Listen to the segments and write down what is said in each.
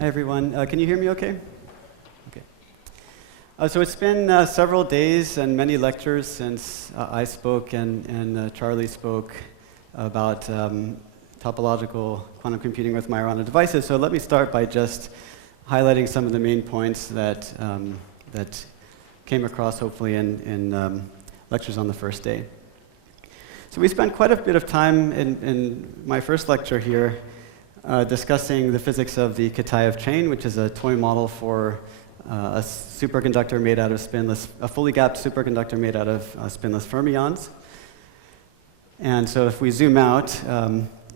Hi, everyone. Can you hear me okay? Okay. So it's been several days and many lectures since I spoke and Charlie spoke about topological quantum computing with Majorana devices. So let me start by just highlighting some of the main points that, that came across, hopefully, in lectures on the first day. So we spent quite a bit of time in my first lecture here discussing the physics of the Kitaev chain, which is a toy model for a superconductor made out of spinless, a fully gapped superconductor made out of spinless fermions. And so if we zoom out,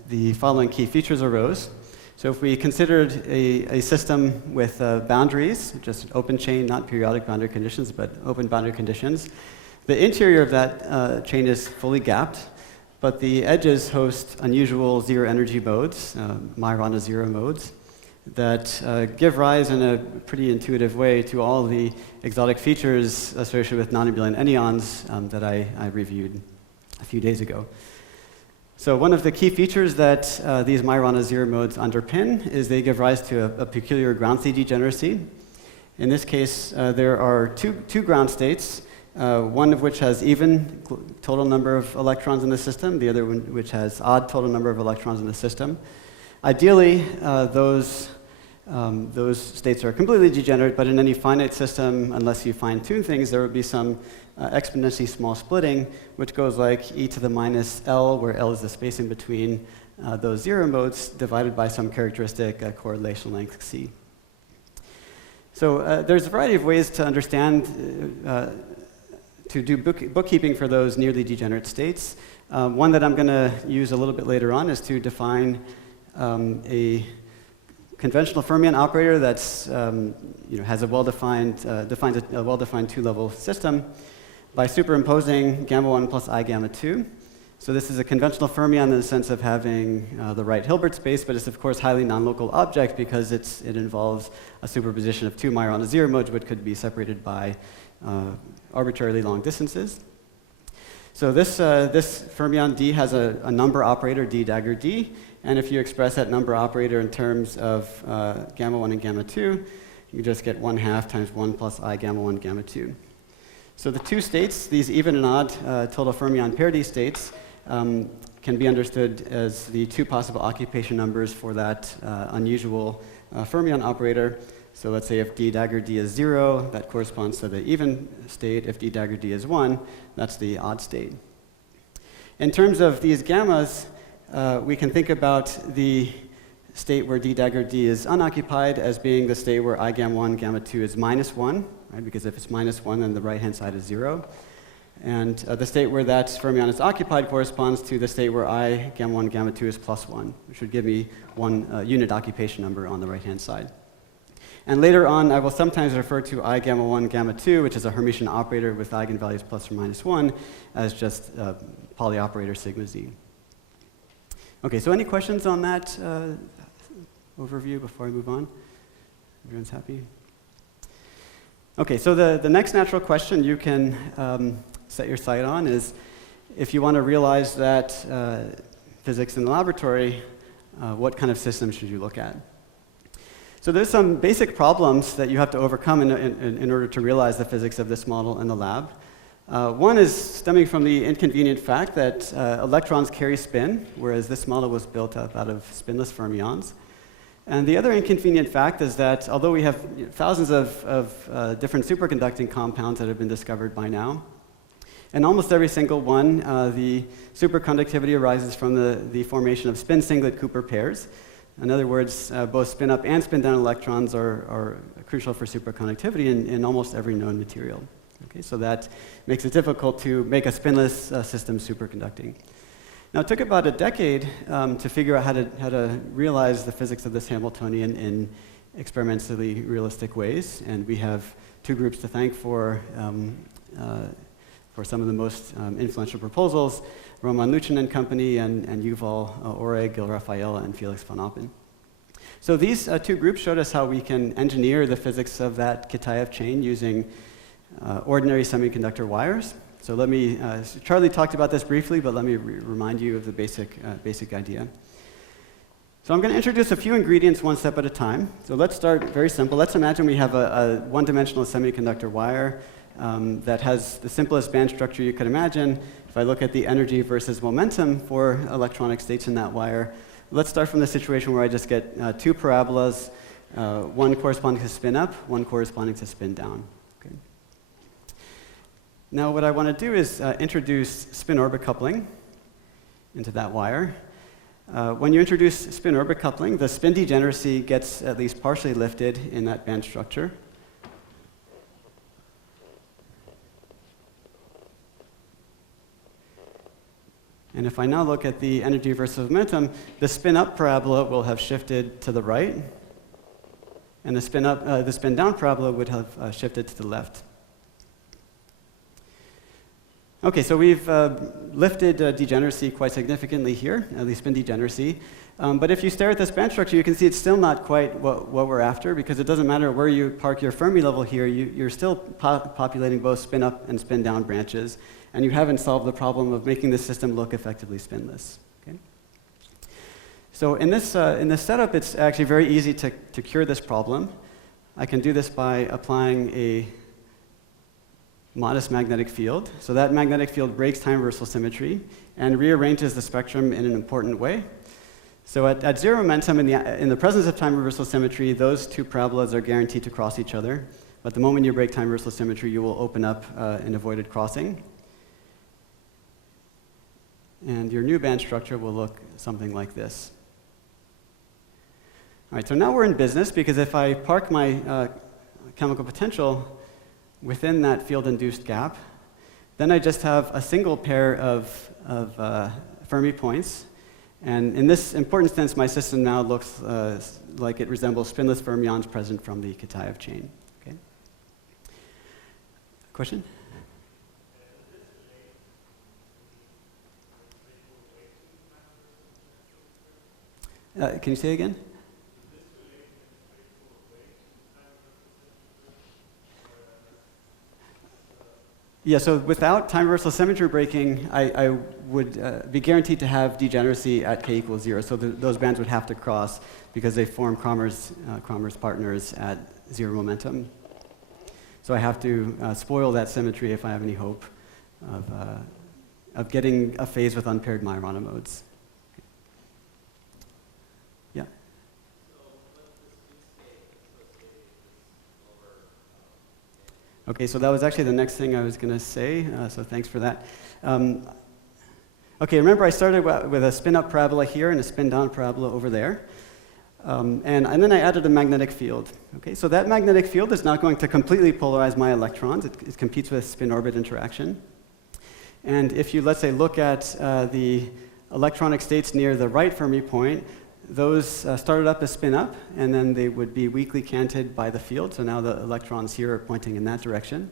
the following key features arose. So if we considered a system with boundaries, just an open chain, not periodic boundary conditions, but open boundary conditions, the interior of that chain is fully gapped, but the edges host unusual zero-energy modes, Majorana zero modes, that give rise in a pretty intuitive way to all the exotic features associated with non-abelian anyons that I reviewed a few days ago. So one of the key features that these Majorana zero modes underpin is they give rise to a peculiar ground state degeneracy. In this case, there are two ground states, one of which has even total number of electrons in the system, the other one which has odd total number of electrons in the system. Ideally, those states are completely degenerate, but in any finite system, unless you fine-tune things, there would be some exponentially small splitting, which goes like e to the minus L, where L is the spacing between those zero modes, divided by some characteristic correlation length C. So there's a variety of ways to understand to do bookkeeping for those nearly degenerate states. One that I'm going to use a little bit later on is to define a conventional fermion operator that's has a defines a well-defined two-level system by superimposing gamma 1 plus I gamma 2. So this is a conventional fermion in the sense of having the right Hilbert space, but it's of course highly non-local object because it involves a superposition of two Majorana zero modes, which could be separated by arbitrarily long distances. So this fermion D has a number operator, D dagger D, and if you express that number operator in terms of gamma 1 and gamma 2, you just get 1/2 times 1 plus I gamma 1 gamma 2. So the two states, these even and odd total fermion pair D states, can be understood as the two possible occupation numbers for that unusual fermion operator. So let's say if D dagger D is 0, that corresponds to the even state. If D dagger D is 1, that's the odd state. In terms of these gammas, we can think about the state where D dagger D is unoccupied as being the state where I gamma 1 gamma 2 is -1, right? Because if it's -1, then the right-hand side is 0. And the state where that fermion is occupied corresponds to the state where I gamma 1 gamma 2 is +1, which would give me one unit occupation number on the right-hand side. And later on, I will sometimes refer to I gamma 1 gamma 2, which is a Hermitian operator with eigenvalues plus or minus 1, as just Pauli operator sigma z. Okay, so any questions on that overview before I move on? Everyone's happy? Okay, so the next natural question you can set your sight on is, if you want to realize that physics in the laboratory, what kind of system should you look at? So there's some basic problems that you have to overcome in order to realize the physics of this model in the lab. One is stemming from the inconvenient fact that electrons carry spin, whereas this model was built up out of spinless fermions. And the other inconvenient fact is that although we have thousands of different superconducting compounds that have been discovered by now, in almost every single one, the superconductivity arises from the formation of spin singlet Cooper pairs. In other words, both spin-up and spin-down electrons are crucial for superconductivity in almost every known material. Okay, so that makes it difficult to make a spinless system superconducting. Now, it took about a decade to figure out how to realize the physics of this Hamiltonian in experimentally realistic ways, and we have two groups to thank for some of the most influential proposals: Roman Lucian and company, and Yuval Oreg, Gil Rafael, and Felix von Oppen. So these two groups showed us how we can engineer the physics of that Kitaev chain using ordinary semiconductor wires. So let me, Charlie talked about this briefly, but let me remind you of the basic idea. So I'm going to introduce a few ingredients one step at a time. So let's start very simple. Let's imagine we have a one-dimensional semiconductor wire that has the simplest band structure you could imagine. If I look at the energy versus momentum for electronic states in that wire, let's start from the situation where I just get two parabolas, one corresponding to spin up, one corresponding to spin down. Okay. Now what I want to do is introduce spin-orbit coupling into that wire. When you introduce spin-orbit coupling, the spin degeneracy gets at least partially lifted in that band structure. And if I now look at the energy versus momentum, the spin-up parabola will have shifted to the right, and the spin-down parabola would have shifted to the left. Okay, so we've lifted degeneracy quite significantly here, at least spin degeneracy. But if you stare at this band structure, you can see it's still not quite what we're after, because it doesn't matter where you park your Fermi level here, you're still populating both spin-up and spin-down branches, and you haven't solved the problem of making the system look effectively spinless. Okay? So in this setup, it's actually very easy to cure this problem. I can do this by applying a modest magnetic field. So that magnetic field breaks time reversal symmetry and rearranges the spectrum in an important way. So at zero momentum, in the presence of time reversal symmetry, those two parabolas are guaranteed to cross each other. But the moment you break time reversal symmetry, you will open up an avoided crossing. And your new band structure will look something like this. All right, so now we're in business, because if I park my chemical potential within that field-induced gap, then I just have a single pair of Fermi points. And in this important sense, my system now looks like it resembles spinless fermions present from the Kitaev chain. Okay. Question? Can you say again? Yeah, so without time reversal symmetry breaking, I would be guaranteed to have degeneracy at k equals 0. So those bands would have to cross because they form Kramers partners at zero momentum. So I have to spoil that symmetry if I have any hope of getting a phase with unpaired Majorana modes. Yeah. Okay, so that was actually the next thing I was going to say, so thanks for that. Okay, remember I started with a spin-up parabola here and a spin-down parabola over there. And then I added a magnetic field. Okay, so that magnetic field is not going to completely polarize my electrons. It competes with spin-orbit interaction. And if you, let's say, look at the electronic states near the right Fermi point, those started up as spin-up, and then they would be weakly canted by the field. So now the electrons here are pointing in that direction.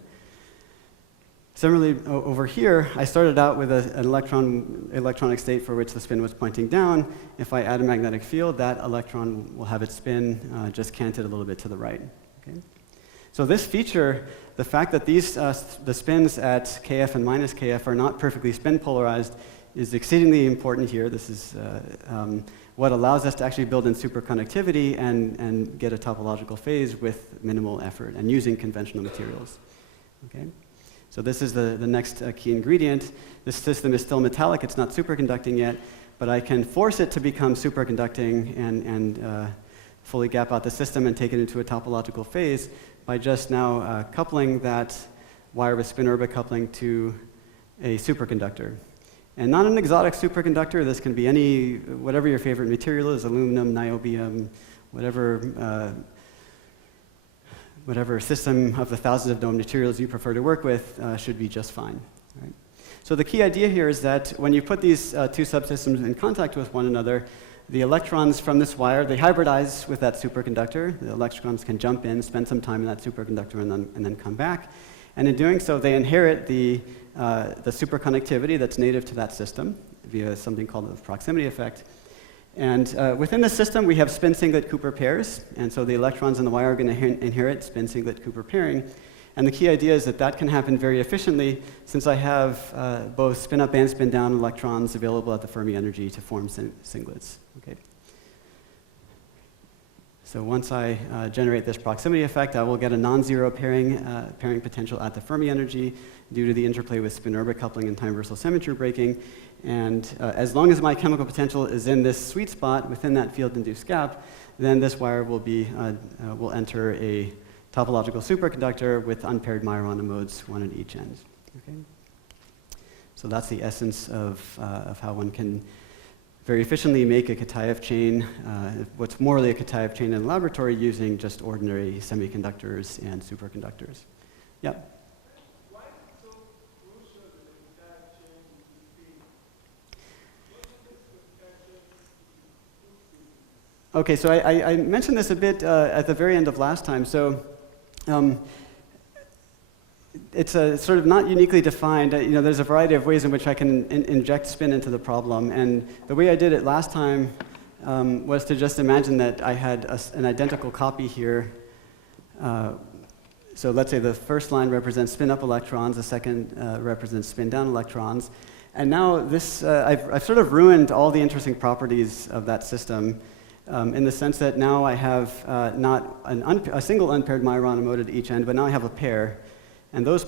Similarly, over here, I started out with an electronic state for which the spin was pointing down. If I add a magnetic field, that electron will have its spin just canted a little bit to the right. Okay? So this feature, the fact that the spins at kf and minus kf are not perfectly spin polarized, is exceedingly important here. This is what allows us to actually build in superconductivity and get a topological phase with minimal effort and using conventional materials. Okay? So this is the next key ingredient. This system is still metallic, it's not superconducting yet, but I can force it to become superconducting and fully gap out the system and take it into a topological phase by just now coupling that wire with spin-orbit coupling to a superconductor. And not an exotic superconductor. This can be whatever your favorite material is, aluminum, niobium, whatever system of the thousands of known materials you prefer to work with should be just fine. Right? So the key idea here is that when you put these two subsystems in contact with one another, the electrons from this wire, they hybridize with that superconductor. The electrons can jump in, spend some time in that superconductor, and then come back. And in doing so, they inherit the superconductivity that's native to that system via something called the proximity effect. And within the system, we have spin-singlet Cooper pairs. And so the electrons in the wire are going to inherit spin-singlet Cooper pairing. And the key idea is that that can happen very efficiently since I have both spin-up and spin-down electrons available at the Fermi energy to form singlets. Okay. So once I generate this proximity effect, I will get a non-zero pairing potential at the Fermi energy due to the interplay with spin-orbit coupling and time-reversal symmetry breaking. And as long as my chemical potential is in this sweet spot within that field-induced gap, then this wire will enter a topological superconductor with unpaired Majorana modes, one at each end. Okay? So that's the essence of how one can very efficiently make a Kitaev chain, what's morally a Kitaev chain in the laboratory using just ordinary semiconductors and superconductors. Yep. Why is it so crucial that the Kitaev chain is speed? Okay, so I mentioned this a bit at the very end of last time. So it's sort of not uniquely defined. There's a variety of ways in which I can inject spin into the problem. And the way I did it last time was to just imagine that I had an identical copy here. So let's say the first line represents spin-up electrons, the second represents spin-down electrons. And now this, I've sort of ruined all the interesting properties of that system in the sense that now I have not a single unpaired Majorana mode at each end, but now I have a pair. And those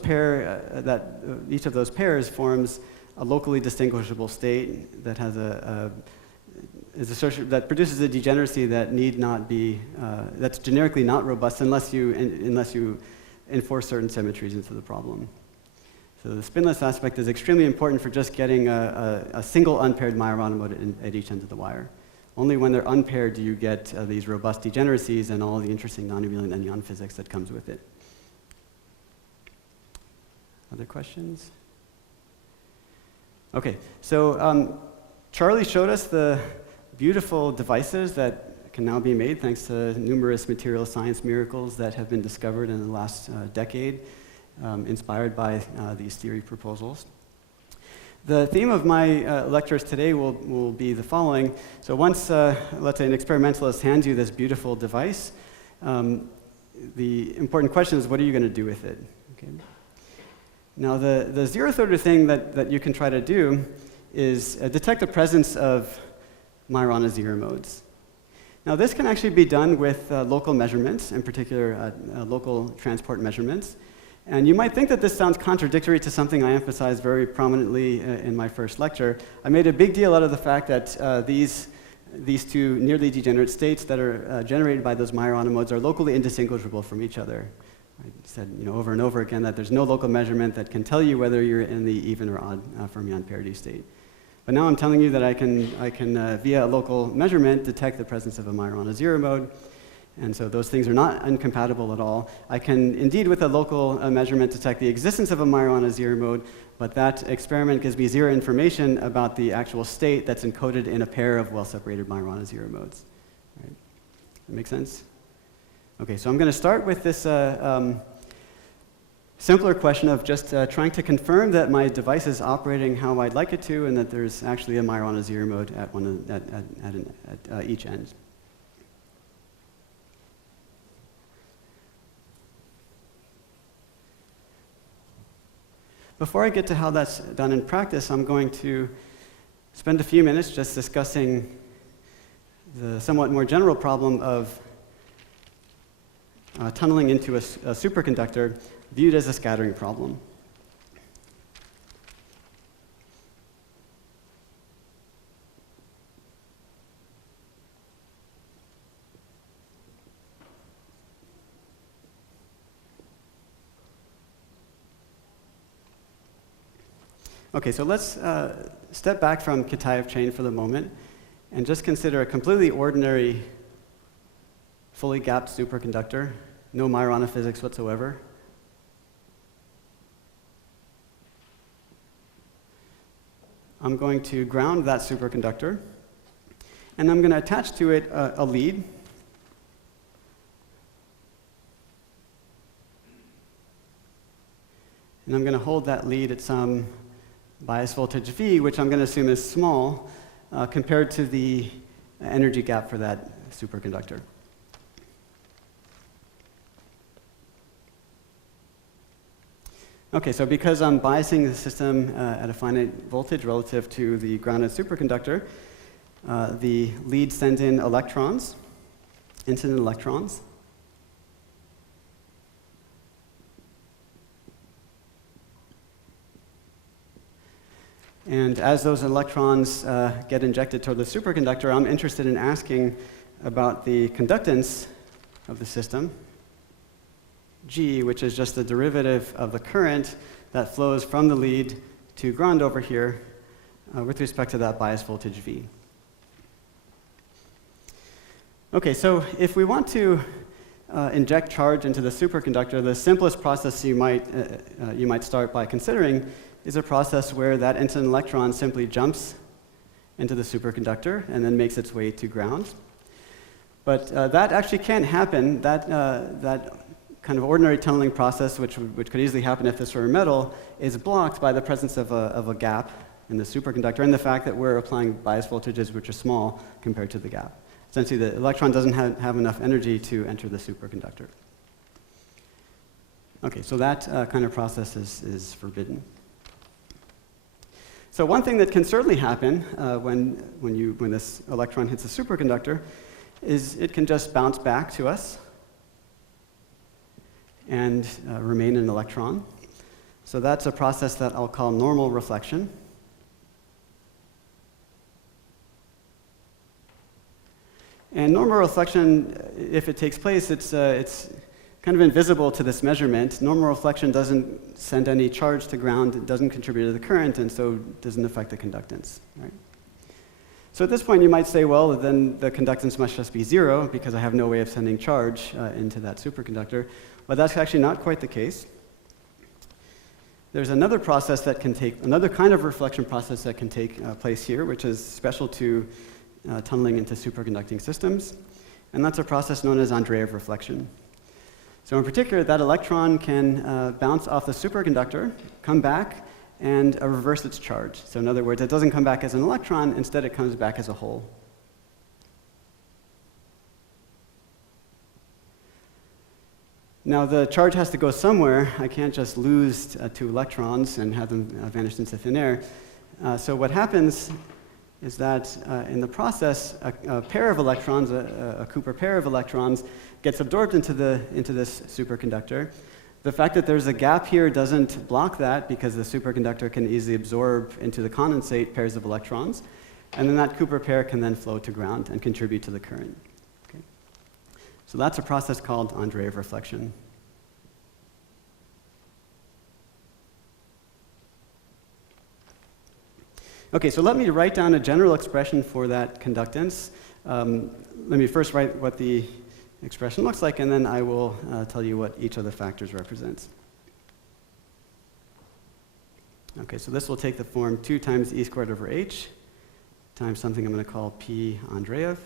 each of those pairs forms a locally distinguishable state that has that produces a degeneracy that need not be, that's generically not robust unless you enforce certain symmetries into the problem. So the spinless aspect is extremely important for just getting a single unpaired Majorana mode at each end of the wire. Only when they're unpaired do you get these robust degeneracies and all the interesting non-abelian anion physics that comes with it. Other questions? Okay, so Charlie showed us the beautiful devices that can now be made thanks to numerous material science miracles that have been discovered in the last decade, inspired by these theory proposals. The theme of my lectures today will be the following. So once, let's say, an experimentalist hands you this beautiful device, the important question is, what are you going to do with it? Okay. Now, the zeroth order thing that you can try to do is detect the presence of Majorana zero modes. Now, this can actually be done with local measurements, in particular local transport measurements. And you might think that this sounds contradictory to something I emphasized very prominently in my first lecture. I made a big deal out of the fact that these two nearly degenerate states that are generated by those Majorana modes are locally indistinguishable from each other. I said over and over again that there's no local measurement that can tell you whether you're in the even or odd fermion parity state. But now I'm telling you that I can via a local measurement, detect the presence of a Majorana zero mode. And so those things are not incompatible at all. I can indeed, with a local measurement, detect the existence of a Majorana zero mode, but that experiment gives me zero information about the actual state that's encoded in a pair of well-separated Majorana zero modes. Right? That make sense? Okay, so I'm going to start with this simpler question of just trying to confirm that my device is operating how I'd like it to, and that there's actually a Majorana zero mode at each end. Before I get to how that's done in practice, I'm going to spend a few minutes just discussing the somewhat more general problem of tunneling into a superconductor viewed as a scattering problem. Okay, so let's step back from Kitaev chain for the moment and just consider a completely ordinary, fully gapped superconductor, no Majorana physics whatsoever. I'm going to ground that superconductor, and I'm going to attach to it a lead. And I'm going to hold that lead at some bias voltage V, which I'm going to assume is small compared to the energy gap for that superconductor. Okay, so because I'm biasing the system at a finite voltage relative to the grounded superconductor, the lead sends in electrons, incident electrons. And as those electrons get injected toward the superconductor, I'm interested in asking about the conductance of the system, G, which is just the derivative of the current that flows from the lead to ground over here with respect to that bias voltage V. Okay, so if we want to inject charge into the superconductor, the simplest process you might start by considering is a process where that incident electron simply jumps into the superconductor and then makes its way to ground. But that actually can't happen. That kind of ordinary tunneling process, which could easily happen if this were metal, is blocked by the presence of a gap in the superconductor and the fact that we're applying bias voltages which are small compared to the gap. Essentially, the electron doesn't have enough energy to enter the superconductor. Okay, so that kind of process is forbidden. So one thing that can certainly happen when this electron hits a superconductor is it can just bounce back to us and remain an electron. So that's a process that I'll call normal reflection. And normal reflection, if it takes place, it's kind of invisible to this measurement. Normal reflection doesn't send any charge to ground, it doesn't contribute to the current, and so doesn't affect the conductance. Right? So at this point, you might say, well, then the conductance must just be zero because I have no way of sending charge into that superconductor. But that's actually not quite the case. There's another process that can take, another kind of reflection process that can take place here, which is special to tunneling into superconducting systems. And that's a process known as Andreev reflection. So in particular, that electron can bounce off the superconductor, come back, and reverse its charge. So in other words, it doesn't come back as an electron, instead it comes back as a hole. Now the charge has to go somewhere. I can't just lose 2 electrons and have them vanish into thin air. So what happens is that in the process, a pair of electrons, a Cooper pair of electrons, gets absorbed into this superconductor. The fact that there's a gap here doesn't block that because the superconductor can easily absorb into the condensate pairs of electrons, and then that Cooper pair can then flow to ground and contribute to the current. Okay. So that's a process called Andreev reflection. Okay, so let me write down a general expression for that conductance. Let me first write what the expression looks like, and then I will tell you what each of the factors represents. Okay, so this will take the form 2 times e squared over h times something I'm going to call P Andreev.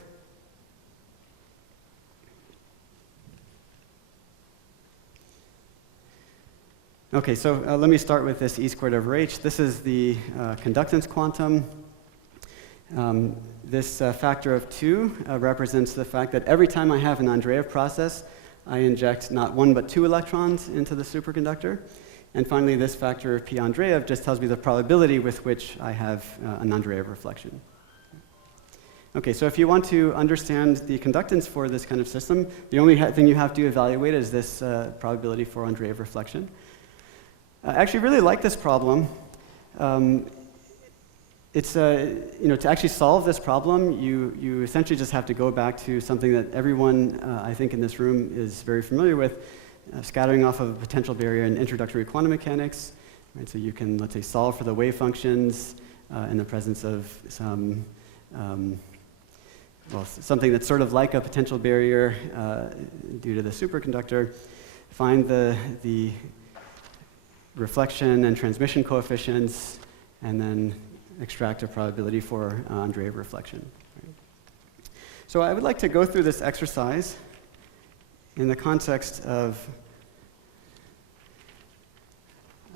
Okay, so let me start with this e squared over h. This is the conductance quantum. This factor of 2 represents the fact that every time I have an Andreev process, I inject not 1 but 2 electrons into the superconductor. And finally, this factor of P Andreev just tells me the probability with which I have an Andreev reflection. Okay, so if you want to understand the conductance for this kind of system, the only thing you have to evaluate is this probability for Andreev reflection. I actually really like this problem. It's to actually solve this problem, you essentially just have to go back to something that everyone, I think, in this room is very familiar with, scattering off of a potential barrier in introductory quantum mechanics. Right? So you can, let's say, solve for the wave functions in the presence of some, something that's sort of like a potential barrier due to the superconductor. Find the reflection and transmission coefficients, and then extract a probability for Andreev reflection. Right? So I would like to go through this exercise in the context of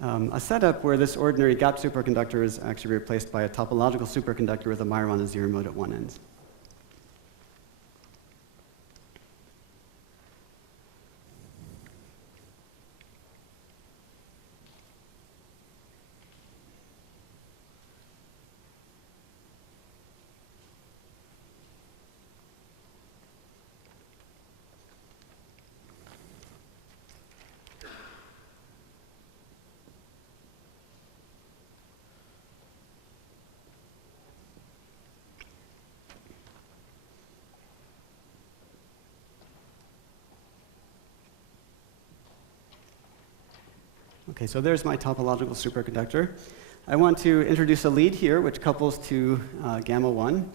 a setup where this ordinary gap superconductor is actually replaced by a topological superconductor with a Majorana zero mode at one end. Okay, so there's my topological superconductor. I want to introduce a lead here, which couples to gamma 1.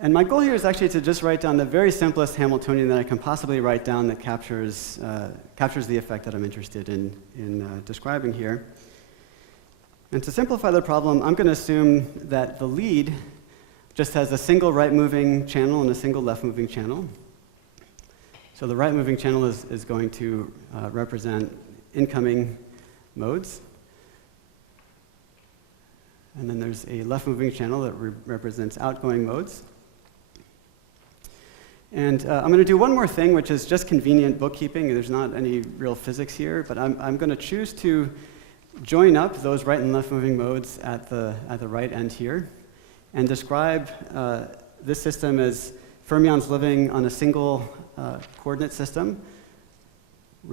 And my goal here is actually to just write down the very simplest Hamiltonian that I can possibly write down that captures the effect that I'm interested in describing here. And to simplify the problem, I'm going to assume that the lead just has a single right-moving channel and a single left-moving channel. So the right-moving channel is going to represent incoming modes. And then there's a left-moving channel that represents outgoing modes. And I'm going to do one more thing, which is just convenient bookkeeping. There's not any real physics here, but I'm going to choose to join up those right and left-moving modes at the right end here, and describe this system as fermions living on a single coordinate system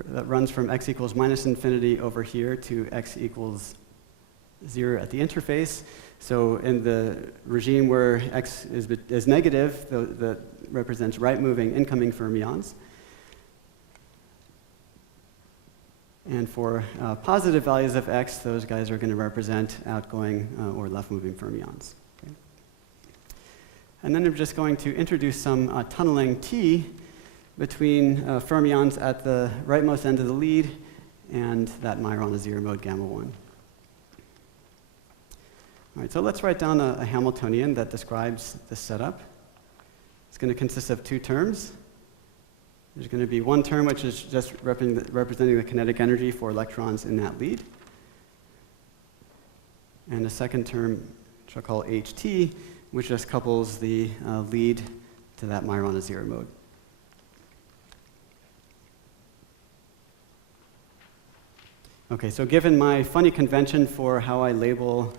that runs from x equals minus infinity over here to x equals 0 at the interface. So in the regime where x is negative, that represents right-moving incoming fermions. And for positive values of x, those guys are going to represent outgoing or left-moving fermions. Okay. And then I'm just going to introduce some tunneling T between fermions at the rightmost end of the lead and that Majorana zero mode gamma 1. All right, so let's write down a Hamiltonian that describes this setup. It's going to consist of two terms. There's going to be one term which is just representing the kinetic energy for electrons in that lead. And a second term, which I'll call HT, which just couples the lead to that Majorana zero mode. Okay, so given my funny convention for how I label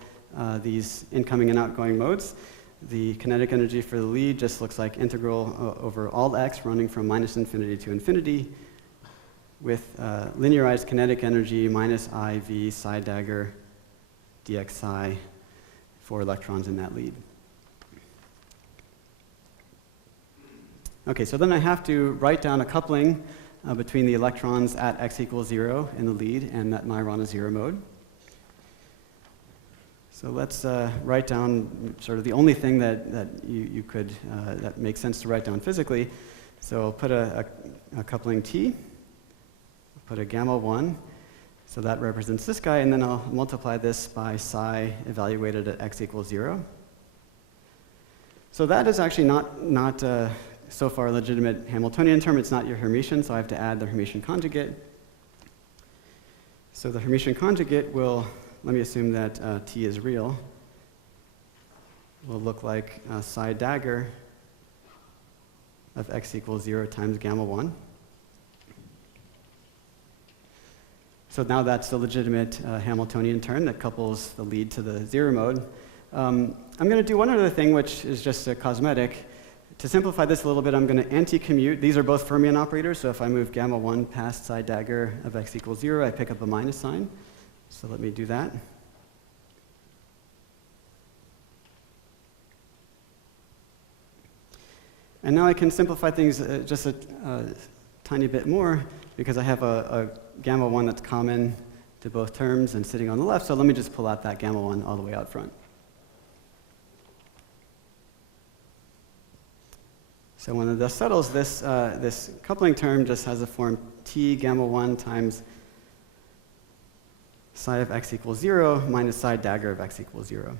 these incoming and outgoing modes, the kinetic energy for the lead just looks like integral over all x running from minus infinity to infinity with linearized kinetic energy minus IV psi dagger dx psi for electrons in that lead. Okay, so then I have to write down a coupling between the electrons at x equals 0 in the lead and that Majorana zero mode. So let's write down sort of the only thing that you could, that makes sense to write down physically. So I'll put a coupling T, put a gamma 1, so that represents this guy, and then I'll multiply this by psi evaluated at x equals 0. So that is actually not so far a legitimate Hamiltonian term. It's not your Hermitian, so I have to add the Hermitian conjugate. So the Hermitian conjugate will, let me assume that T is real, will look like psi dagger of x equals 0 times gamma 1. So now that's the legitimate Hamiltonian term that couples the lead to the zero mode. I'm going to do one other thing, which is just a cosmetic. To simplify this a little bit, I'm going to anti-commute. These are both fermion operators, so if I move gamma 1 past psi dagger of x equals 0, I pick up a minus sign. So let me do that. And now I can simplify things just a tiny bit more, because I have a gamma 1 that's common to both terms and sitting on the left, so let me just pull out that gamma 1 all the way out front. So when it thus settles, this coupling term just has a form T gamma 1 times psi of x equals 0 minus psi dagger of x equals 0.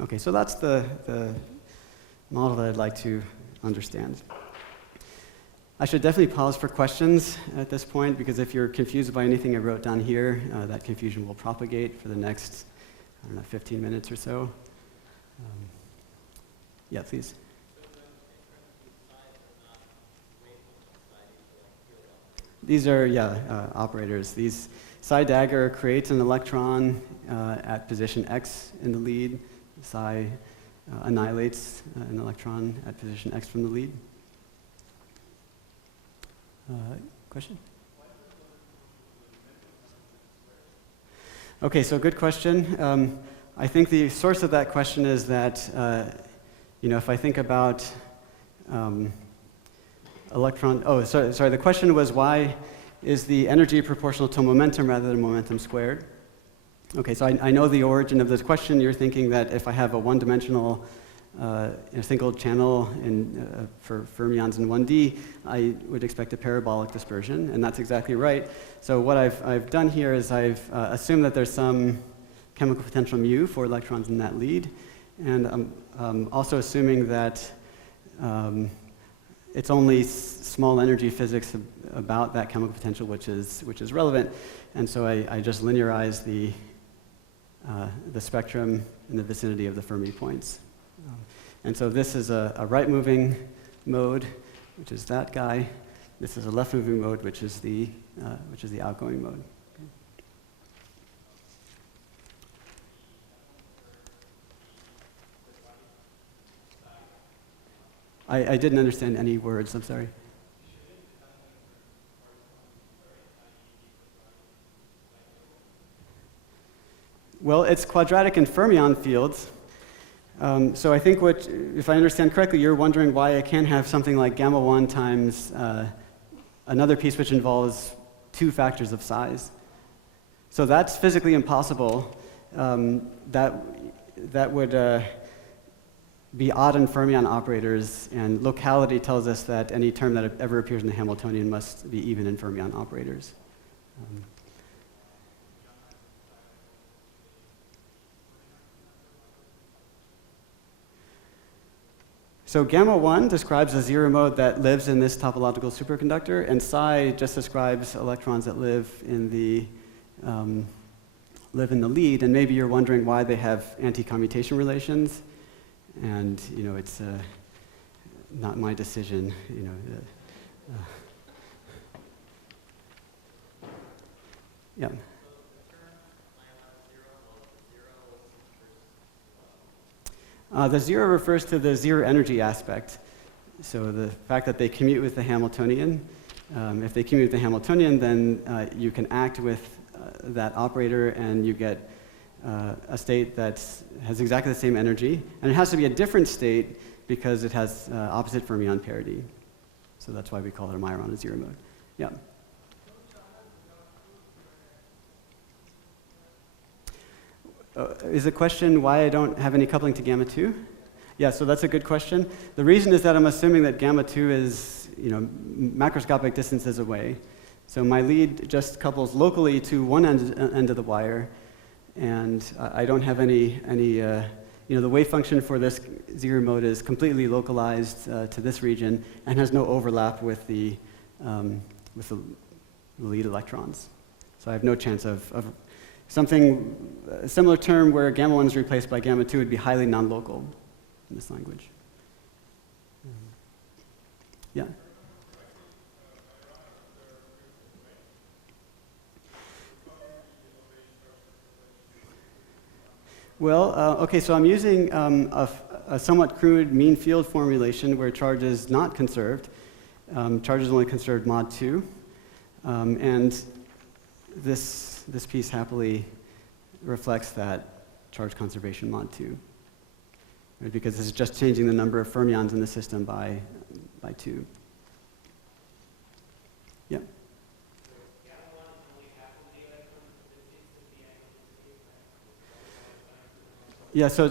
Okay, so that's the model that I'd like to understand. I should definitely pause for questions at this point, because if you're confused by anything I wrote down here, that confusion will propagate for the next, 15 minutes or so. Yeah, please. These are, operators. These psi dagger creates an electron at position x in the lead. Psi annihilates an electron at position x from the lead. Question? Okay, so good question. I think the source of that question is that, if I think about electron, oh, sorry, the question was why is the energy proportional to momentum rather than momentum squared? Okay, so I know the origin of this question. You're thinking that if I have a one-dimensional single channel for fermions in 1D, I would expect a parabolic dispersion, and that's exactly right. So what I've done here is I've assumed that there's some chemical potential mu for electrons in that lead, and I'm also assuming that it's only small energy physics about that chemical potential which is relevant, and so I just linearize the spectrum in the vicinity of the Fermi points. And so this is a right-moving mode, which is that guy. This is a left-moving mode, which is the outgoing mode. I didn't understand any words, I'm sorry. Well, it's quadratic in fermion fields. So I think if I understand correctly, you're wondering why I can't have something like gamma 1 times another piece which involves 2 factors of size. So that's physically impossible. That would be odd in fermion operators, and locality tells us that any term that ever appears in the Hamiltonian must be even in fermion operators. So gamma 1 describes a zero mode that lives in this topological superconductor, and psi just describes electrons that live in the lead. And maybe you're wondering why they have anticommutation relations, and it's not my decision. Yeah. The zero refers to the zero energy aspect. So the fact that they commute with the Hamiltonian. If they commute with the Hamiltonian, then you can act with that operator and you get a state that has exactly the same energy. And it has to be a different state because it has opposite fermion parity. So that's why we call it a Majorana zero mode. Yeah. Is the question why I don't have any coupling to gamma 2? Yeah, so that's a good question. The reason is that I'm assuming that gamma 2 is, macroscopic distances away. So my lead just couples locally to one end of the wire, and I don't have any the wave function for this zero mode is completely localized to this region and has no overlap with the lead electrons. So I have no chance of something, a similar term where gamma 1 is replaced by gamma 2 would be highly non-local in this language. Yeah? Well, okay, so I'm using a somewhat crude mean field formulation where charge is not conserved. Charge is only conserved mod 2. And this piece happily reflects that charge conservation mod 2, right? Because this is just changing the number of fermions in the system by 2. Yeah. Yeah, so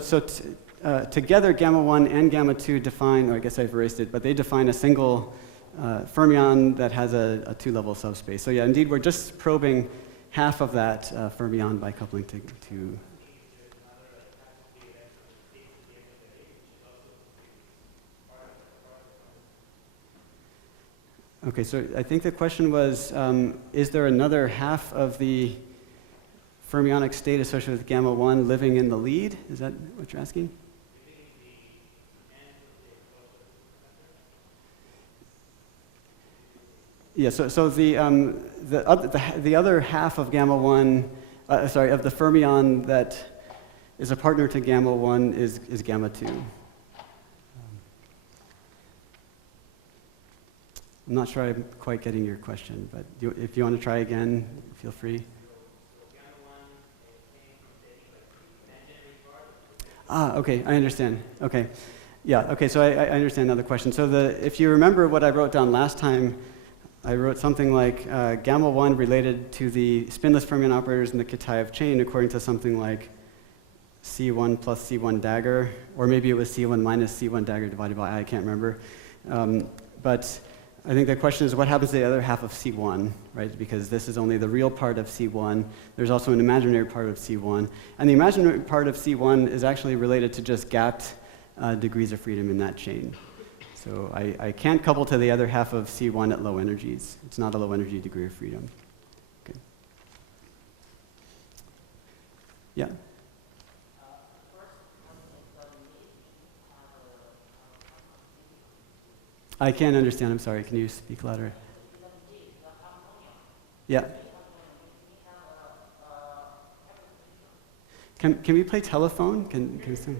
together gamma 1 and gamma 2 define, or I guess I've erased it, but they define a single fermion that has a 2-level subspace. So yeah, indeed, we're just probing half of that fermion by coupling to Okay, so I think the question was, is there another half of the fermionic state associated with gamma 1 living in the lead? Is that what you're asking? Yeah, so the other half of gamma 1, of the fermion that is a partner to gamma 1 is gamma 2. I'm not sure I'm quite getting your question, but if you want to try again, feel free. Okay, I understand. Okay. Yeah, okay, so I understand now the question. So if you remember what I wrote down last time, I wrote something like gamma 1 related to the spinless fermion operators in the Kitaev chain according to something like C1 plus C1 dagger, or maybe it was C1 minus C1 dagger divided by I can't remember. But I think the question is what happens to the other half of C1, right? Because this is only the real part of C1. There's also an imaginary part of C1. And the imaginary part of C1 is actually related to just gapped degrees of freedom in that chain. So I can't couple to the other half of C1 at low energies. It's not a low energy degree of freedom. Okay. Yeah? I can't understand, I'm sorry. Can you speak louder? Yeah. Can we play telephone? Can some...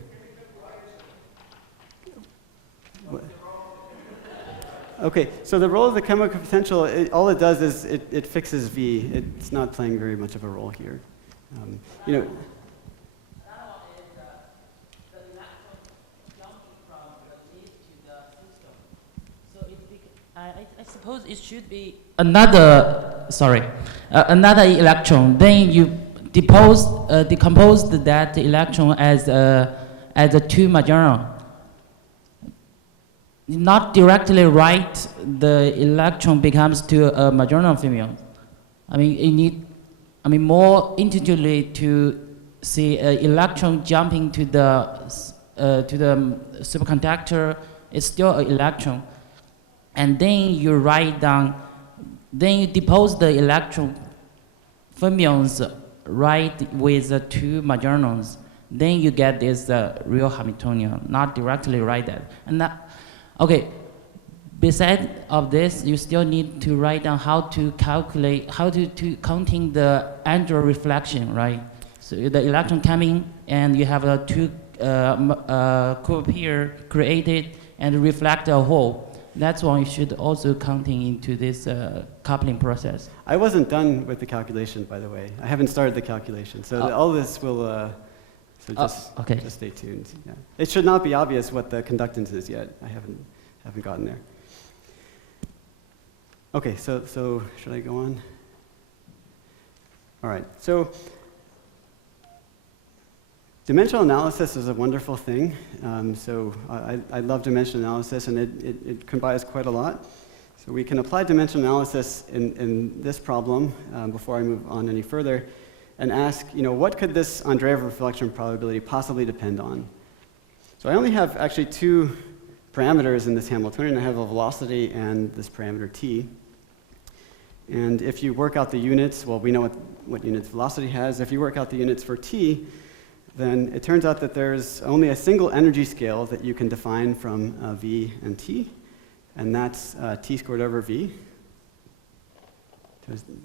What? Okay, so the role of the chemical potential, all it does is it fixes V. It's not playing very much of a role here. You know. I suppose it should be another electron. Then you decompose that electron as a two majoron. Not directly write the electron becomes to a majoron fermion. More intuitively to see an electron jumping to the superconductor. It's still an electron. And then you write down, then you depose the electron fermions right with the two majorons. Then you get this real Hamiltonian, not directly write that. And okay, besides of this, you still need to write down how to calculate, how to counting the angel reflection, right? So the electron coming and you have a two curve here created and reflect a hole. That's why you should also counting into this coupling process. I wasn't done with the calculation, by the way. I haven't started the calculation. So all this will, just stay tuned. Yeah. It should not be obvious what the conductance is yet. I haven't gotten there. Okay, so should I go on? All right, so dimensional analysis is a wonderful thing. I love dimensional analysis, and it combines quite a lot. So we can apply dimensional analysis in this problem before I move on any further, and ask, what could this Andreev reflection probability possibly depend on? So I only have actually two parameters in this Hamiltonian. I have a velocity and this parameter t. And if you work out the units, well, we know what units velocity has. If you work out the units for t, then it turns out that there's only a single energy scale that you can define from V and T, and that's T squared over V.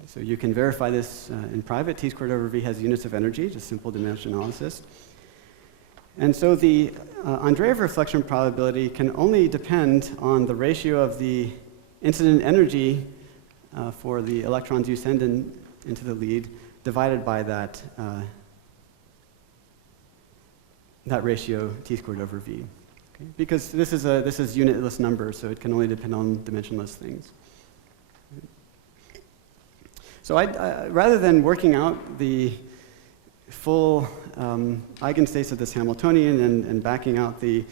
So you can verify this in private. T squared over V has units of energy, just simple dimensional analysis. And so the Andreev reflection probability can only depend on the ratio of the incident energy for the electrons you send into the lead divided by that ratio T squared over V. Okay? Because this is unitless number, so it can only depend on dimensionless things. So rather than working out the full eigenstates of this Hamiltonian and backing out the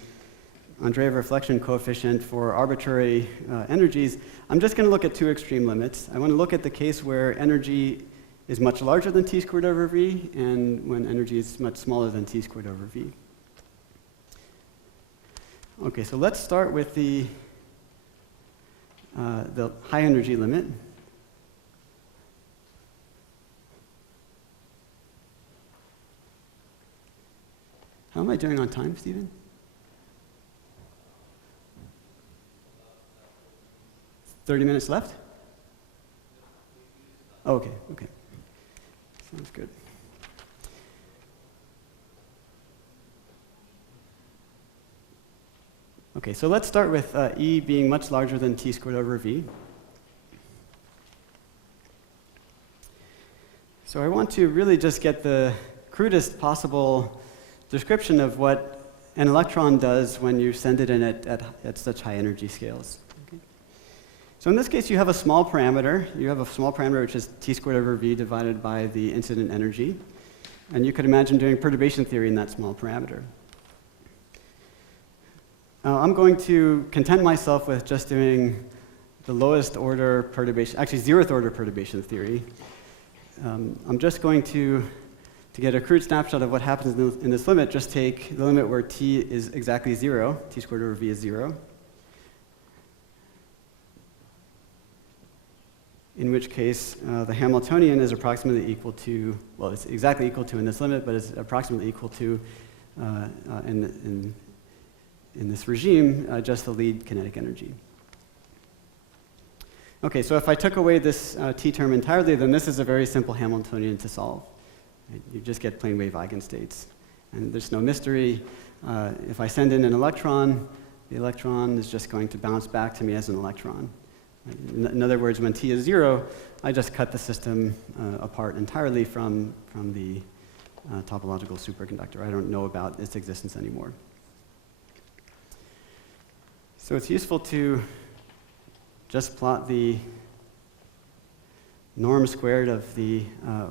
Andreev reflection coefficient for arbitrary energies, I'm just going to look at two extreme limits. I want to look at the case where energy is much larger than T squared over V, and when energy is much smaller than T squared over V. Okay, so let's start with the high energy limit. How am I doing on time, Stephen? 30 minutes left? Oh, okay. Sounds good. Okay, so let's start with E being much larger than T squared over V. So I want to really just get the crudest possible description of what an electron does when you send it in at such high energy scales. Okay. So in this case, you have a small parameter. You have a small parameter which is t squared over v divided by the incident energy. And you could imagine doing perturbation theory in that small parameter. I'm going to content myself with just doing the lowest order perturbation, actually 0th order perturbation theory. I'm just going to get a crude snapshot of what happens in this limit, just take the limit where t is exactly 0, t squared over v is 0, in which case the Hamiltonian is approximately equal to, well, it's exactly equal to in this limit, but it's approximately equal to, in this regime, just the lead kinetic energy. Okay, so if I took away this t term entirely, then this is a very simple Hamiltonian to solve. Right? You just get plane wave eigenstates. And there's no mystery. If I send in an electron, the electron is just going to bounce back to me as an electron. Right? In other words, when t is 0, I just cut the system apart entirely from the topological superconductor. I don't know about its existence anymore. So it's useful to just plot the norm squared of the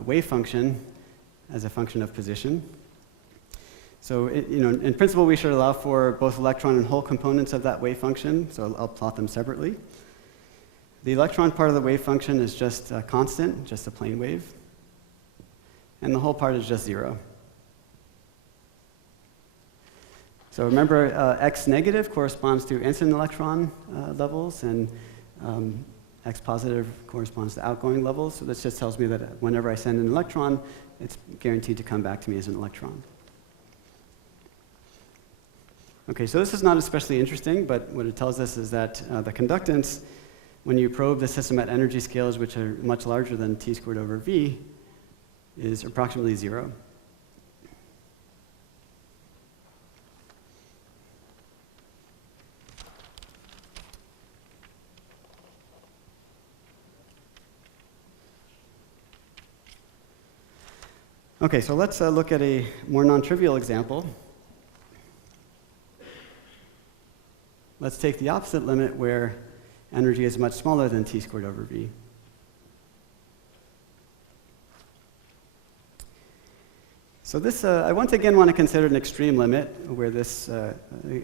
wave function as a function of position. So in principle, we should allow for both electron and hole components of that wave function, so I'll plot them separately. The electron part of the wave function is just a constant, just a plane wave, and the whole part is just 0. So remember, x negative corresponds to incident electron levels, and x positive corresponds to outgoing levels. So this just tells me that whenever I send an electron, it's guaranteed to come back to me as an electron. Okay, so this is not especially interesting, but what it tells us is that the conductance, when you probe the system at energy scales which are much larger than t squared over v, is approximately 0. Okay, so let's look at a more non-trivial example. Let's take the opposite limit where energy is much smaller than t squared over v. So this, I once again want to consider an extreme limit, where this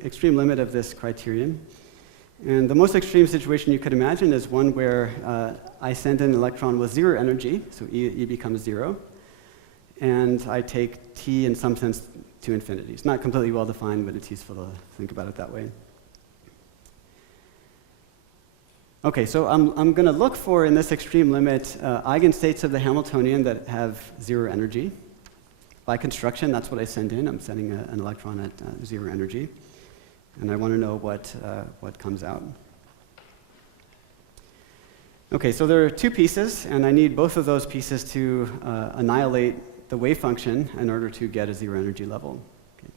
extreme limit of this criterion. And the most extreme situation you could imagine is one where I send in an electron with 0 energy, so E becomes 0. And I take t in some sense to infinity. It's not completely well defined, but it's useful to think about it that way. Okay, so I'm going to look for, in this extreme limit, eigenstates of the Hamiltonian that have 0 energy. By construction, that's what I send in. I'm sending an electron at 0 energy. And I want to know what comes out. Okay, so there are 2 pieces, and I need both of those pieces to annihilate the wave function in order to get a 0 energy level. Okay.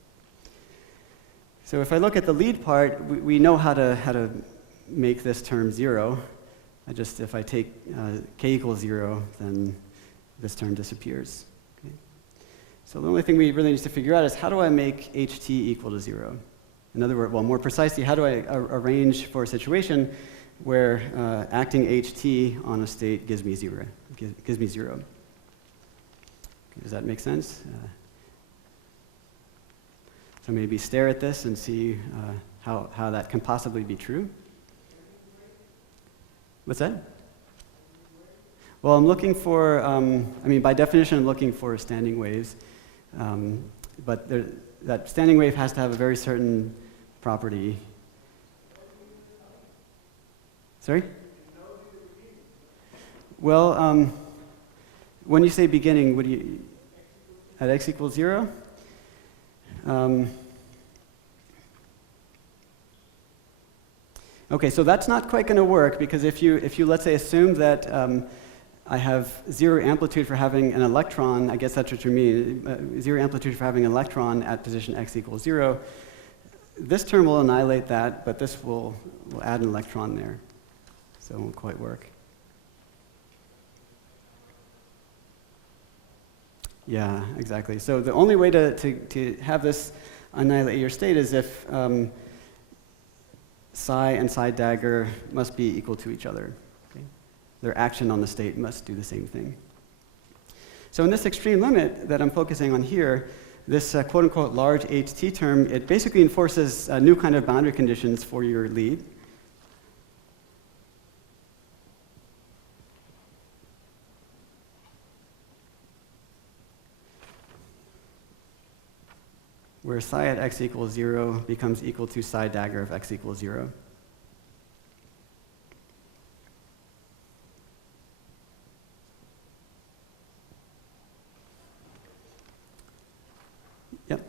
So if I look at the lead part, we know how to make this term 0. If I take k equals 0, then this term disappears. Okay. So the only thing we really need to figure out is how do I make ht equal to 0? In other words, well, more precisely, how do I arrange for a situation where acting ht on a state gives me 0? Gives me 0. Does that make sense? So maybe stare at this and see how that can possibly be true. What's that? Well, I'm looking for, by definition, I'm looking for standing waves. But that standing wave has to have a very certain property. Sorry? Well, when you say beginning, would you, at x equals 0? Okay, so that's not quite going to work, because if you let's say assume that I have 0 amplitude for having an electron, I guess that's what you mean, 0 amplitude for having an electron at position x equals 0, this term will annihilate that, but this will add an electron there. So it won't quite work. Yeah, exactly. So the only way to have this annihilate your state is if psi and psi dagger must be equal to each other. Okay? Their action on the state must do the same thing. So in this extreme limit that I'm focusing on here, this quote-unquote large HT term, it basically enforces a new kind of boundary conditions for your lead. Where psi at x equals 0 becomes equal to psi dagger of x equals 0. Yep.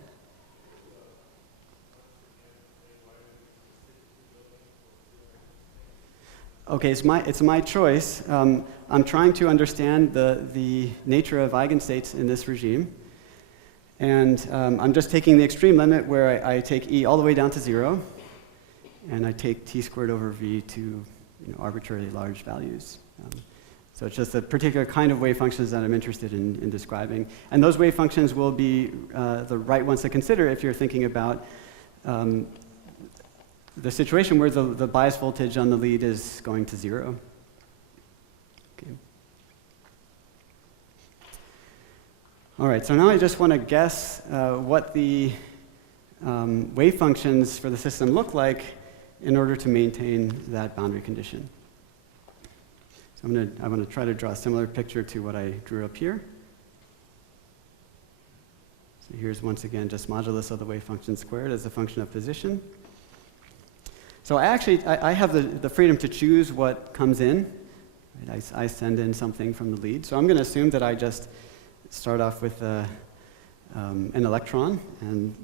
Okay, it's my choice. I'm trying to understand the nature of eigenstates in this regime. And I'm just taking the extreme limit where I take E all the way down to 0, and I take t squared over v to arbitrarily large values. So it's just a particular kind of wave functions that I'm interested in describing. And those wave functions will be the right ones to consider if you're thinking about the situation where the bias voltage on the lead is going to 0. Okay. All right, so now I just want to guess what the wave functions for the system look like in order to maintain that boundary condition. So I'm going to try to draw a similar picture to what I drew up here. So here's once again just modulus of the wave function squared as a function of position. So I have the freedom to choose what comes in. Right? I send in something from the lead. So I'm going to assume that I just start off with an electron, and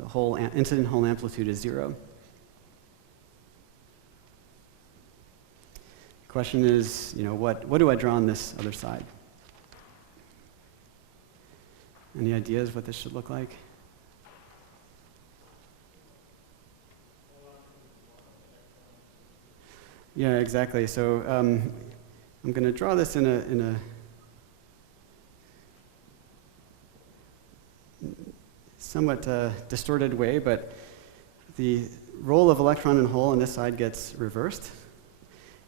the whole incident Hall amplitude is 0. The question is, what do I draw on this other side? Any ideas what this should look like? Yeah, exactly. So I'm going to draw this in a somewhat distorted way, but the role of electron and hole on this side gets reversed.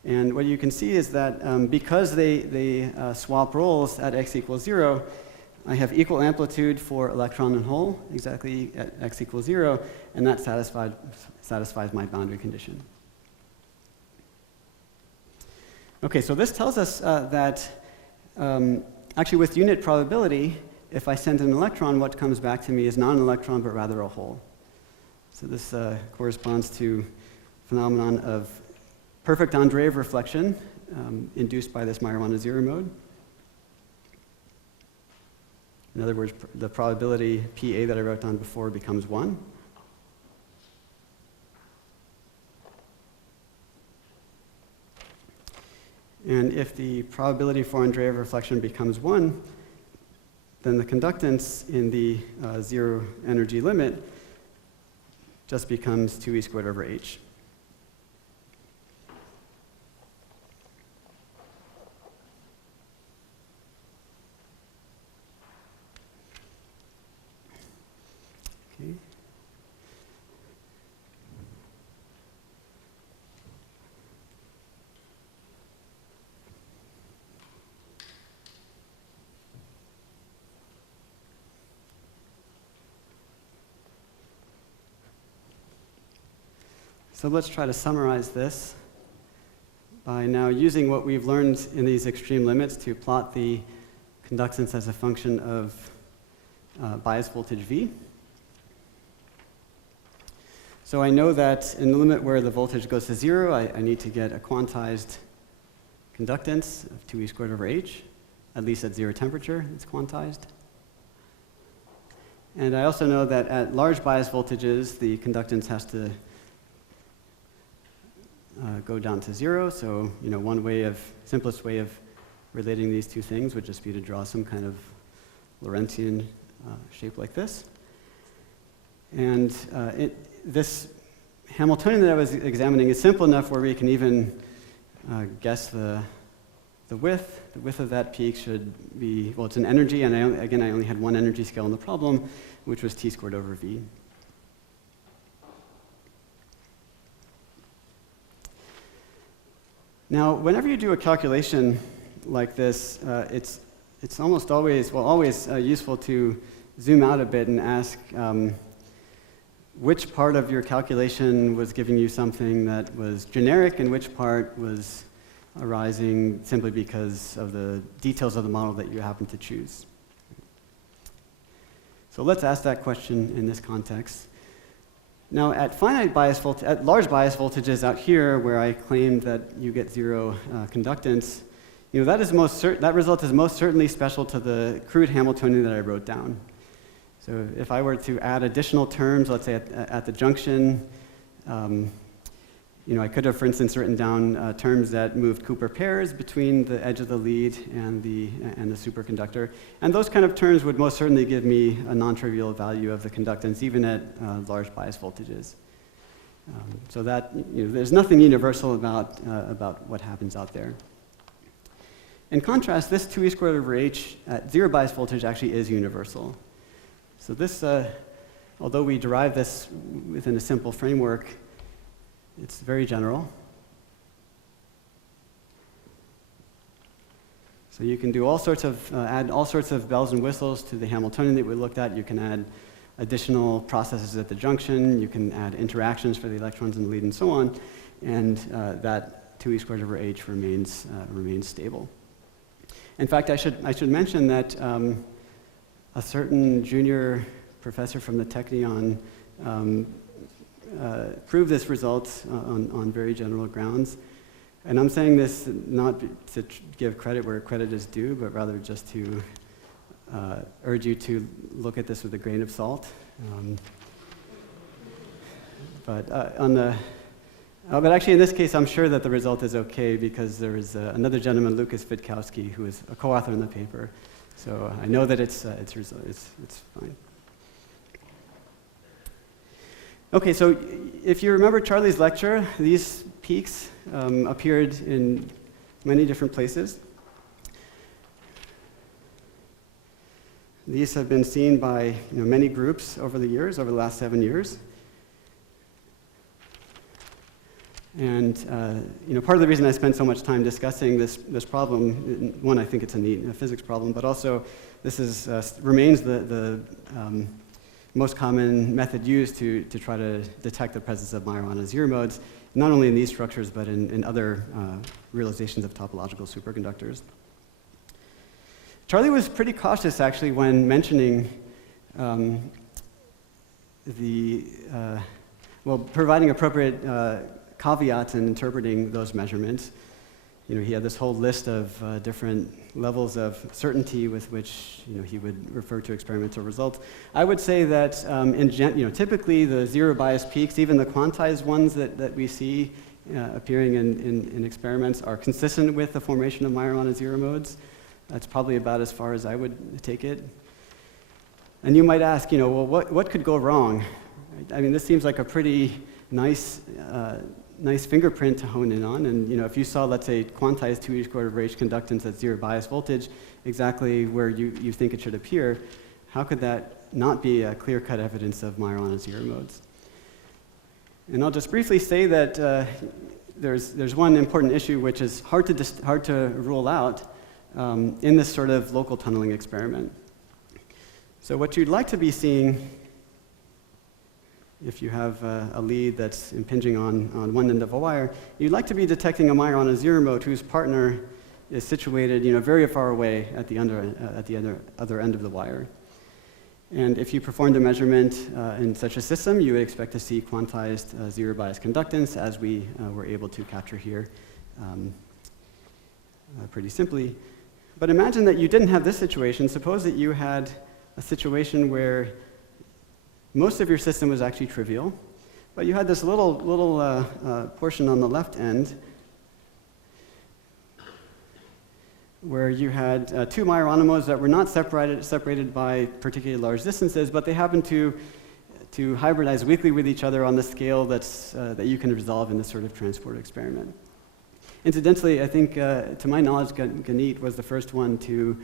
And what you can see is that because they swap roles at x equals 0, I have equal amplitude for electron and hole, exactly at x equals 0, and that satisfies my boundary condition. Okay, so this tells us that actually with unit probability, if I send an electron, what comes back to me is not an electron, but rather a hole. So this corresponds to phenomenon of perfect Andreev reflection induced by this Majorana zero mode. In other words, the probability PA that I wrote down before becomes 1. And if the probability for Andreev reflection becomes 1, then the conductance in the zero energy limit just becomes 2e squared over h. Okay. So let's try to summarize this by now using what we've learned in these extreme limits to plot the conductance as a function of bias voltage V. So I know that in the limit where the voltage goes to 0, I need to get a quantized conductance of 2e squared over h, at least at 0 temperature, it's quantized. And I also know that at large bias voltages, the conductance has to go down to 0. So, simplest way of relating these two things would just be to draw some kind of Lorentzian shape like this. And this Hamiltonian that I was examining is simple enough where we can even guess the the width of that peak should be, well, it's an energy, and I only had one energy scale in the problem, which was t squared over v. Now, whenever you do a calculation like this, it's almost always, well, always useful to zoom out a bit and ask which part of your calculation was giving you something that was generic and which part was arising simply because of the details of the model that you happen to choose. So let's ask that question in this context. Now, at large bias voltages out here, where I claimed that you get zero conductance, that result is most certainly special to the crude Hamiltonian that I wrote down. So if I were to add additional terms, let's say at the junction, I could have, for instance, written down terms that moved Cooper pairs between the edge of the lead and the superconductor. And those kind of terms would most certainly give me a non-trivial value of the conductance, even at large bias voltages. So that, there's nothing universal about what happens out there. In contrast, this 2e squared over h at zero bias voltage actually is universal. So this, although we derive this within a simple framework, it's very general. So you can do all sorts of, add all sorts of bells and whistles to the Hamiltonian that we looked at. You can add additional processes at the junction. You can add interactions for the electrons in the lead and so on. And that 2e squared over h remains stable. In fact, I should mention that a certain junior professor from the Technion proved this result on very general grounds. And I'm saying this not to give credit where credit is due, but rather just to urge you to look at this with a grain of salt. But actually in this case, I'm sure that the result is okay because there is another gentleman, Lucas Witkowski, who is a co-author in the paper. So I know that it's fine. Okay, so if you remember Charlie's lecture, these peaks appeared in many different places. These have been seen by many groups over the last 7 years. And part of the reason I spent so much time discussing this problem, one, I think it's a neat physics problem, but also this remains the most common method used to try to detect the presence of Majorana zero modes, not only in these structures, but in other realizations of topological superconductors. Charlie was pretty cautious, actually, when mentioning providing appropriate caveats in interpreting those measurements. He had this whole list of different levels of certainty with which he would refer to experimental results. I would say that typically the zero bias peaks, even the quantized ones that we see appearing in experiments, are consistent with the formation of Majorana zero modes. That's probably about as far as I would take it. And you might ask, well, what could go wrong? I mean, this seems like a pretty nice fingerprint to hone in on. And if you saw, let's say, quantized 2e squared over h conductance at zero bias voltage, exactly where you think it should appear, how could that not be a clear-cut evidence of Majorana zero modes? And I'll just briefly say that there's one important issue which is hard to rule out in this sort of local tunneling experiment. So what you'd like to be seeing, if you have a lead that's impinging on one end of a wire, you'd like to be detecting a Majorana zero mode whose partner is situated very far away at the other end of the wire. And if you performed a measurement in such a system, you would expect to see quantized zero bias conductance, as we were able to capture here pretty simply. But imagine that you didn't have this situation. Suppose that you had a situation where most of your system was actually trivial, but you had this little portion on the left end where you had two Majorana modes that were not separated by particularly large distances, but they happened to hybridize weakly with each other on the scale that you can resolve in this sort of transport experiment. Incidentally, I think, to my knowledge, Ganit was the first one to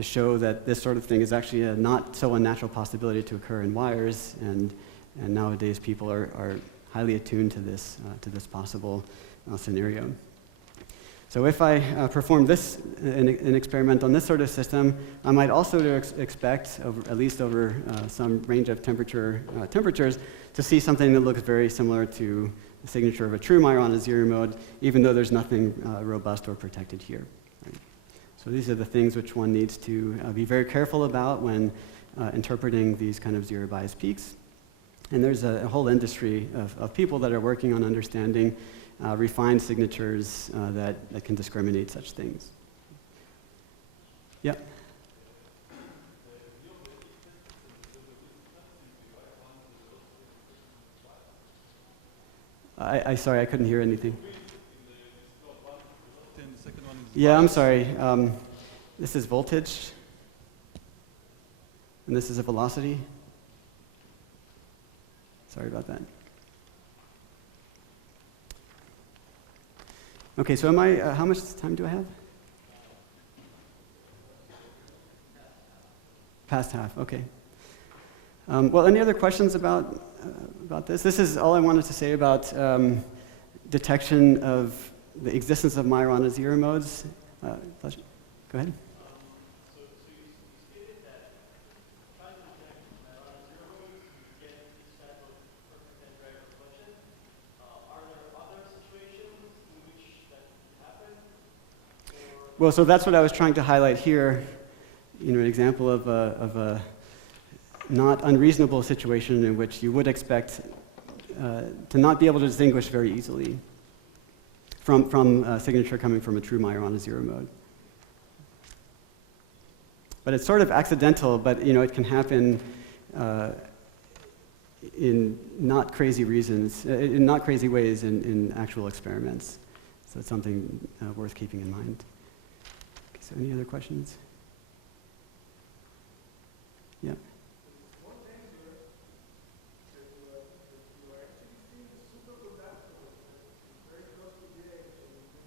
show that this sort of thing is actually a not so unnatural possibility to occur in wires, and nowadays people are highly attuned to this possible scenario. So if I perform an experiment on this sort of system, I might also expect, at least over some range of temperatures, to see something that looks very similar to the signature of a true Meyer on a zero mode, even though there's nothing robust or protected here. Right? So these are the things which one needs to be very careful about when interpreting these kind of zero bias peaks. And there's a whole industry of people that are working on understanding refined signatures that can discriminate such things. Yeah. Sorry, I couldn't hear anything. Yeah, I'm sorry. This is voltage, and this is a velocity. Sorry about that. Okay, so how much time do I have? Past half, okay. Well, any other questions about this? This is all I wanted to say about detection of the existence of Meyer on a zero modes. Go ahead. So you stated that trying to detect Meyer on a zero mode, you get this type of perfect and direct reflection. Are there other situations in which that could happen? Well, so that's what I was trying to highlight here. An example of a not unreasonable situation in which you would expect to not be able to distinguish very easily from a signature coming from a true Meyer on a zero mode. But it's sort of accidental, but it can happen in not crazy reasons, in not crazy ways in actual experiments. So it's something worth keeping in mind. Okay, so any other questions? Yeah. One answer that you are actually seeing the superconductor very close to the edge and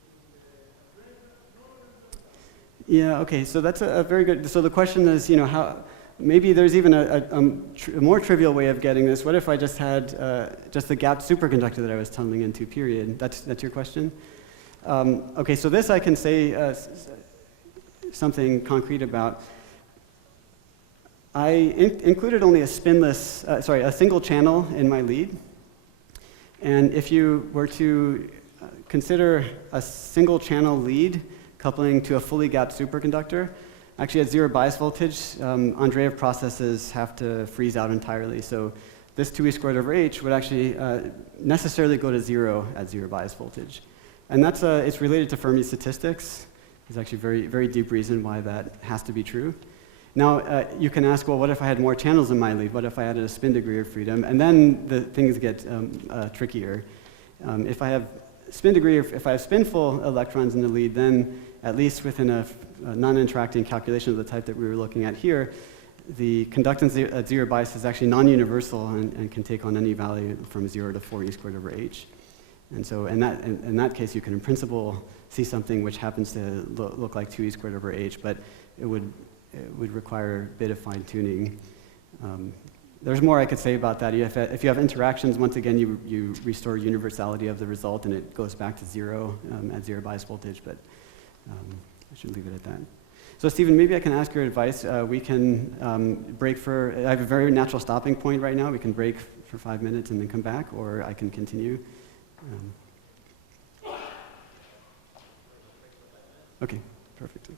Yeah, okay, so that's a very good, so the question is, how, maybe there's even a more trivial way of getting this. What if I just had just the gapped superconductor that I was tunneling into, period? That's your question? Okay, so this I can say something concrete about. I included only a single channel in my lead. And if you were to consider a single channel lead coupling to a fully gapped superconductor, actually at zero bias voltage, Andreev processes have to freeze out entirely. So this 2e squared over h would actually necessarily go to zero at zero bias voltage. And that's it's related to Fermi statistics. There's actually very, very deep reason why that has to be true. Now, you can ask, well, what if I had more channels in my lead? What if I added a spin degree of freedom? And then the things get trickier. If I have spin degree, if I have spin-full electrons in the lead, then at least within a non-interacting calculation of the type that we were looking at here, the conductance at zero bias is actually non-universal and can take on any value from 0 to 4e squared over h. And so in that case, you can in principle see something which happens to look like 2e squared over h, but it would require a bit of fine-tuning. There's more I could say about that. If you have interactions, once again, you restore universality of the result, and it goes back to zero at zero bias voltage, but I should leave it at that. So Stephen, maybe I can ask your advice. We can break I have a very natural stopping point right now. We can break for 5 minutes and then come back, or I can continue. Okay, perfect.